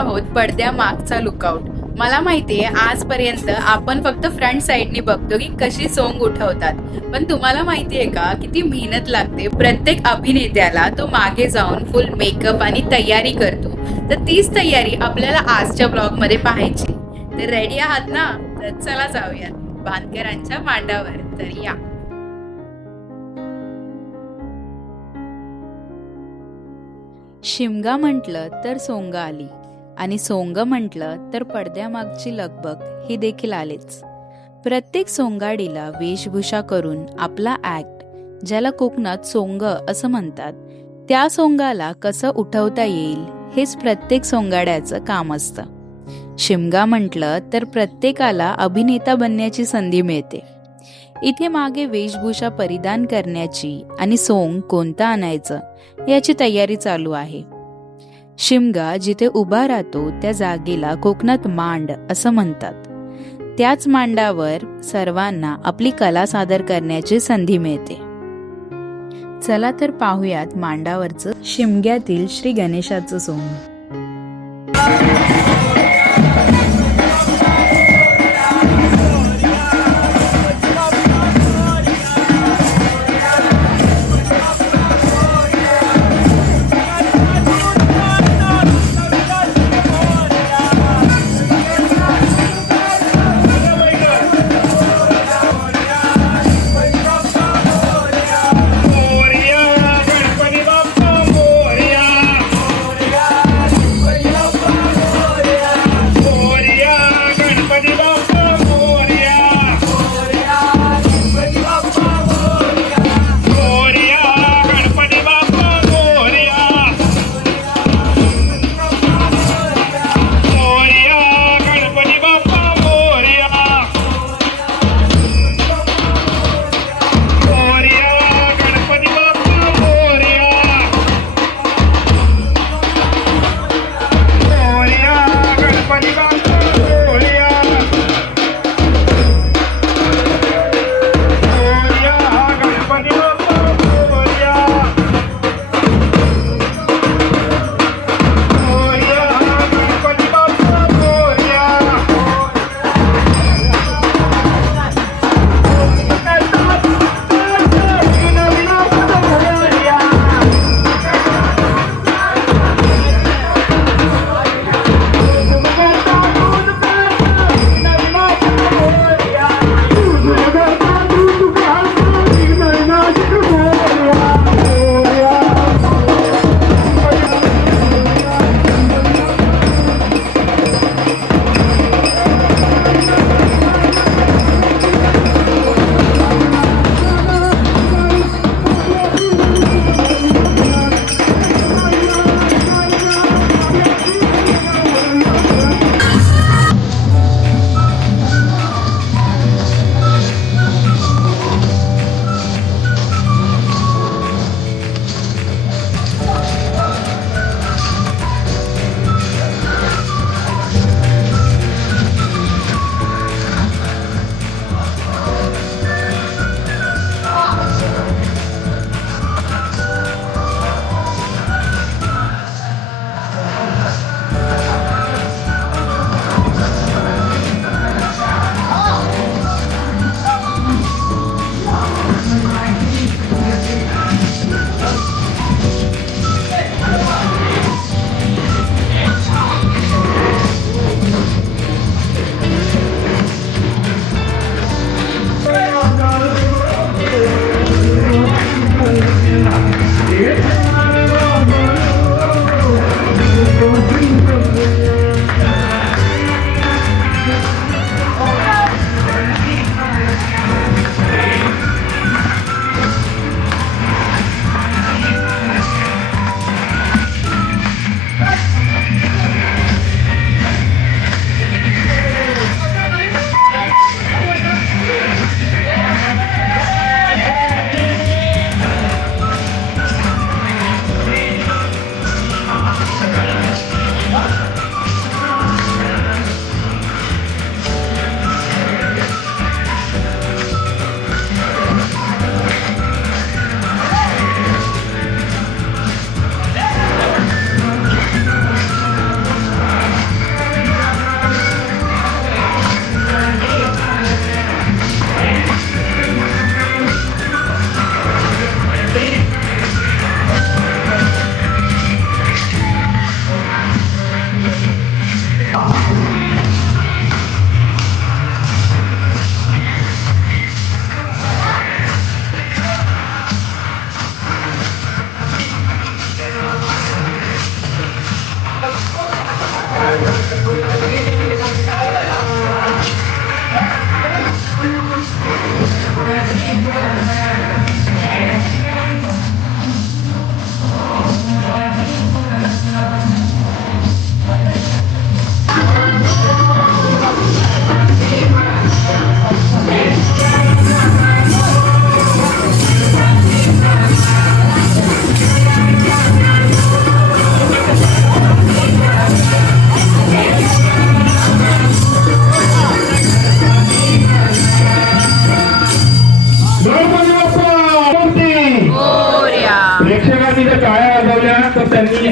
आहोत पडद्या मागचा लुकआउट. मला माहितीये आजपर्यंत आपण फक्त फ्रंट साइडनी बघतो की कशी सोंग उठवतात, पण तुम्हाला माहितीये का किती मेहनत लागते प्रत्येक अभिनेत्याला. तो मागे जाऊन फुल मेकअप आणि तयारी करतो. तर तीच तयारी आपल्याला आजच्या ब्लॉग मध्ये पाहायची. तर रेडी आहात ना? तर चला जाऊयात बांदकरांच्या मांडावर. तर या. शिमगा म्हटलं तर सोंग आली आणि सोंग म्हटलं तर पडद्यामागची लगबग ही देखील आलेच. प्रत्येक सोंगाडीला वेशभूषा करून आपला ॲक्ट, ज्याला कोकणात सोंग असं म्हणतात, त्या सोंगाला कसं उठवता येईल हेच प्रत्येक सोंगाड्याचं काम असतं. शिमगा म्हटलं तर प्रत्येकाला अभिनेता बनण्याची संधी मिळते. इथे मागे वेशभूषा परिधान करण्याची आणि सोंग कोणतं आणायचं याची तयारी चालू आहे. शिमगा जिथे उभा राहतो त्या जागेला कोकणात मांड असं म्हणतात. त्याच मांडावर सर्वांना आपली कला सादर करण्याची संधी मिळते. चला तर पाहूयात मांडावरचं शिमग्यातील श्री गणेशाचं सोंग.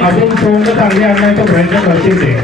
अजून सोंग चांगले आणण्याचा प्रयत्न करतील ते.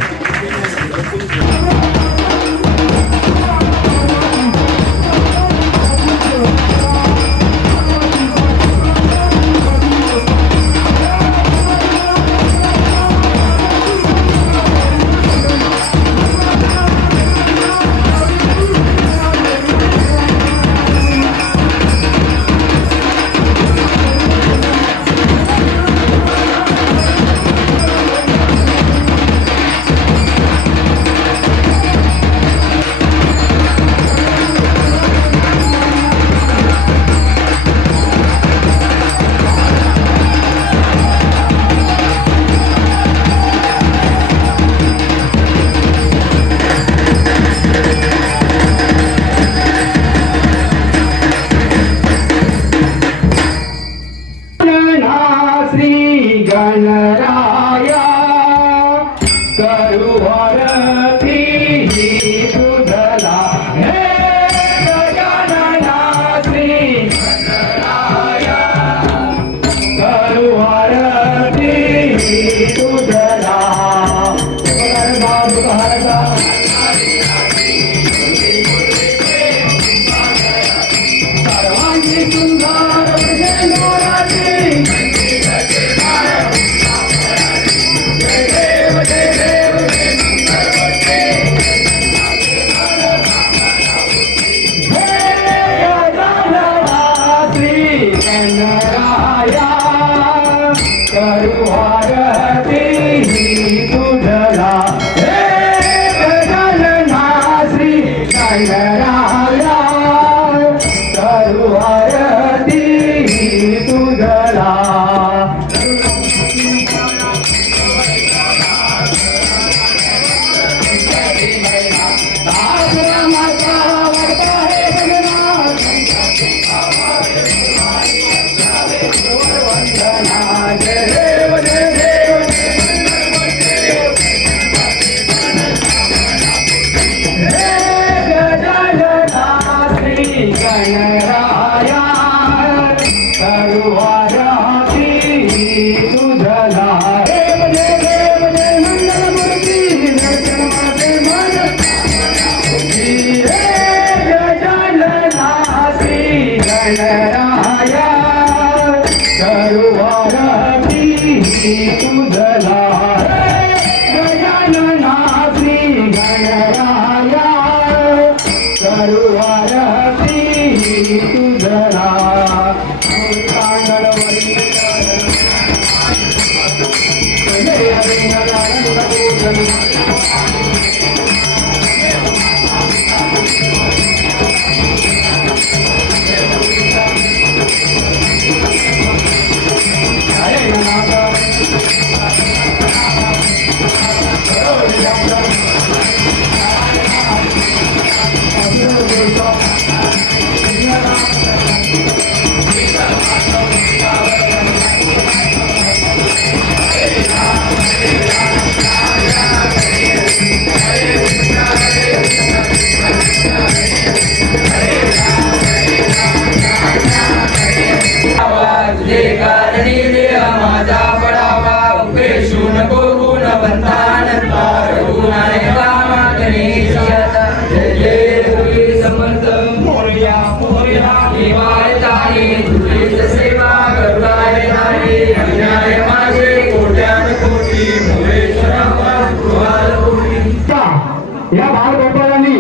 या बाळगोपाळांनी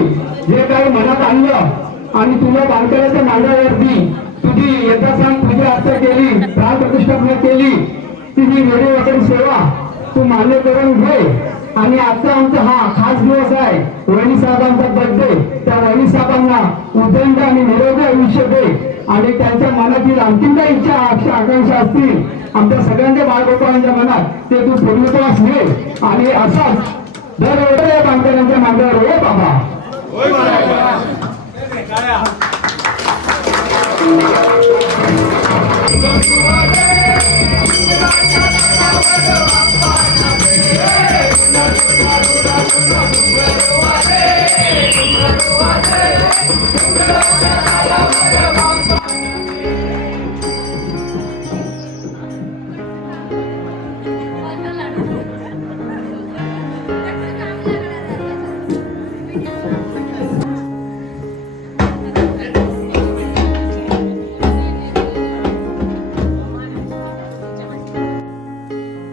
जे काही मनात आणलं आणि तुला बालकाच्या मांडावरती तुझी यथासांग पूजा अर्चा केली, प्राण प्रतिष्ठापना केली, तुझी वेळेवाकडी सेवा तू मान्य करून घे. आणि आजचा आमचा हा खास दिवस आहे, वहिनी साहेबांचा बर्थडे. त्या वहिनी साहेबांना उदंड आणि निरोगी आयुष्य दे आणि त्यांच्या मनातील आणखीन काही इच्छा आकांक्षा असतील आमच्या सगळ्यांच्या बाळगोपाळांच्या मनात ते तू पूर्णत्वास घे. आणि असाच दरवेळेला या बांधकारांच्या मांडावर हो बाबा.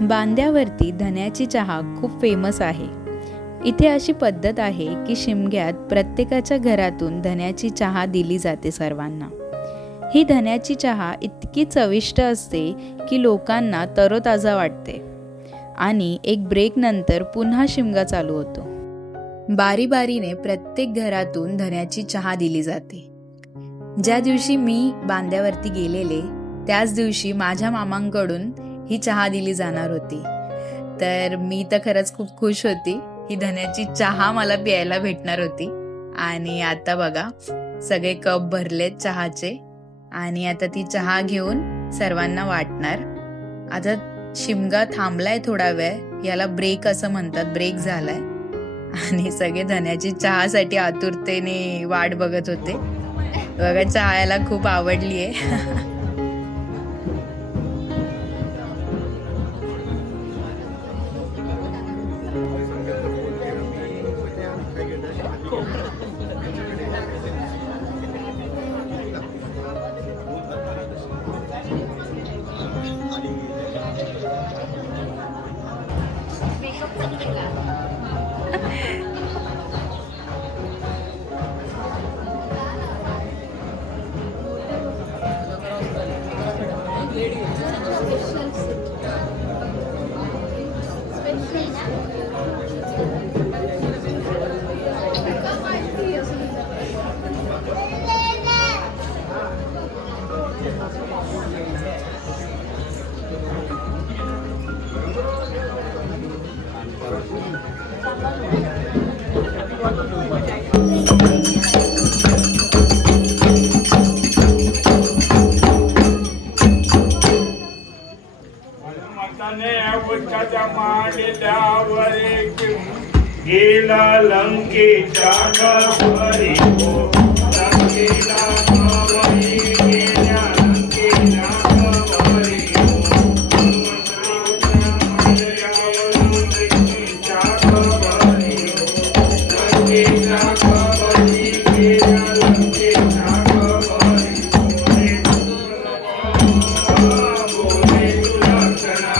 बांद्यावरती धन्याची चहा खूप फेमस आहे. इथे अशी पद्धत आहे की शिमग्यात प्रत्येकाच्या घरातून धन्याची चहा दिली जाते सर्वांना. ही धन्याची चहा इतकी चविष्ट असते की लोकांना तरोताजा वाटते आणि एक ब्रेक नंतर पुन्हा शिमगा चालू होतो. बारी बारीने प्रत्येक घरातून धन्याची चहा दिली जाते. ज्या दिवशी मी बांद्यावरती गेलेले त्याच दिवशी माझ्या मामांकडून ही चहा दिली जाणार होती. तर मी तर खरंच खूप खुश होती. ही धन्याची चहा मला प्यायला भेटणार होती. आणि आता बघा सगळे कप भरलेत चहाचे आणि आता ती चहा घेऊन सर्वांना वाटणार. आता शिमगा थांबलाय थोडा वेळ, याला ब्रेक असं म्हणतात, ब्रेक झालाय आणि सगळे धन्याची चहासाठी आतुरतेने वाट बघत होते. बघा चहा याला खूप आवडली आहे. गेला लंकेच्या गवरी हो, लंकेला गवरी गेल्या लंकेच्या गवरी हो, लंकेच्या गवरी हो, लंकेच्या गवरी गेल्या लंकेच्या गवरी हो, बोले तुला करा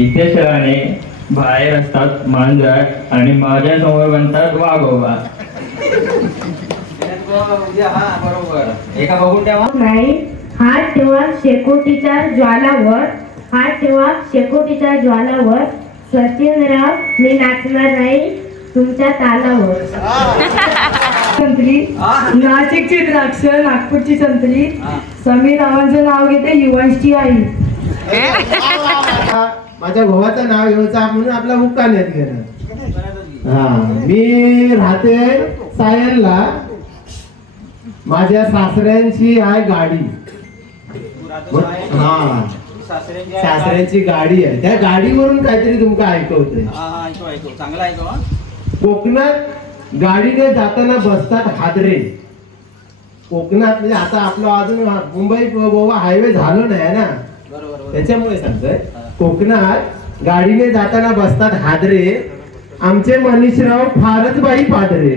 इथे शहाणे बाहेर असतात मांजर आणि माझ्या समोर बनतात वाघोबा. एका बघून ठेवा नाही. हात ठेवा शेकोटीच्या ज्वालावर, हात ठेवा शेकोटीच्या ज्वालावर. सचिनराव मी नाचणार नाही तुमच्या तालावर. संत्री नाशिकची द्राक्ष, नागपूरची संत्री. समीर रावांचं नाव घेते युवांची आई. माझ्या भावाचं नाव येऊचा म्हणून आपला मुक्कानेत गेला. हा मी राहते सायनला. माझ्या सासऱ्यांची आहे गाडी. हा सासऱ्यांची गाडी आहे. त्या गाडीवरून काहीतरी तुमका ऐकवतोय. कोकणात गाडीने जाताना बसतात हादरे. कोकणात म्हणजे आता आपलं अजून मुंबई गोवा हायवे झालो नाही ना, त्याच्यामुळे सांगतोय. कोकणात गाडीने जाताना बसतात हादरे. आमचे मनीषराव फारच बाई पादरे.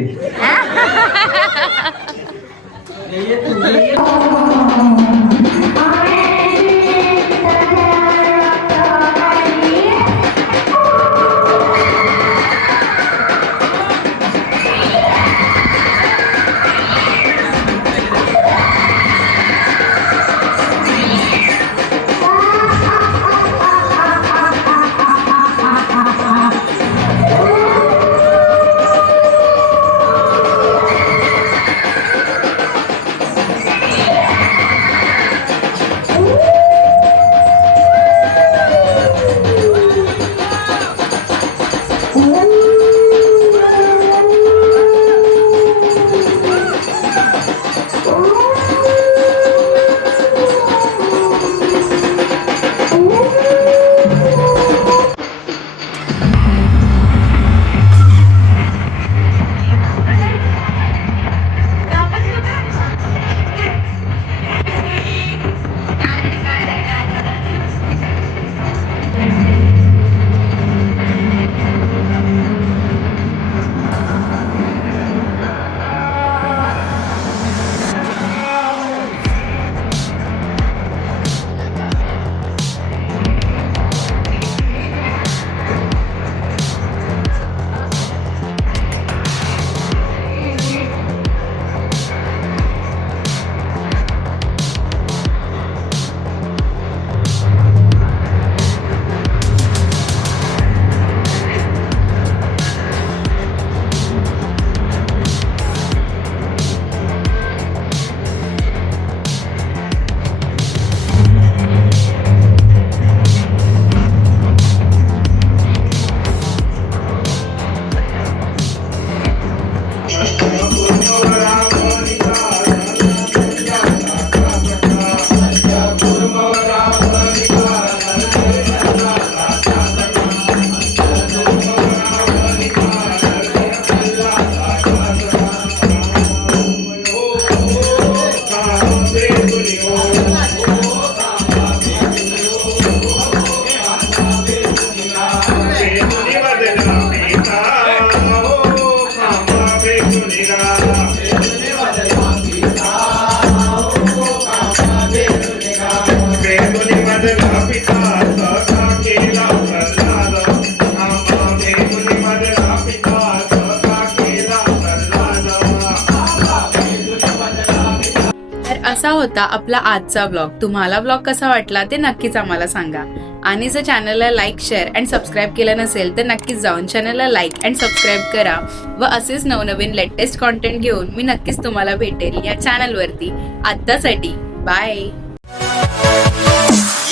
असा होता आपला आजचा ब्लॉग. तुम्हाला ब्लॉग कसा वाटला ते नक्कीच आम्हाला सांगा. आणि जर चॅनलला लाईक, शेअर अँड सबस्क्राईब केलं नसेल तर नक्कीच जाऊन चॅनलला लाईक अँड सबस्क्राईब करा. व असेच नवनवीन लेटेस्ट कॉन्टेंट घेऊन मी नक्कीच तुम्हाला भेटेल या चॅनलवरती. आत्तासाठी बाय.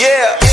Yeah.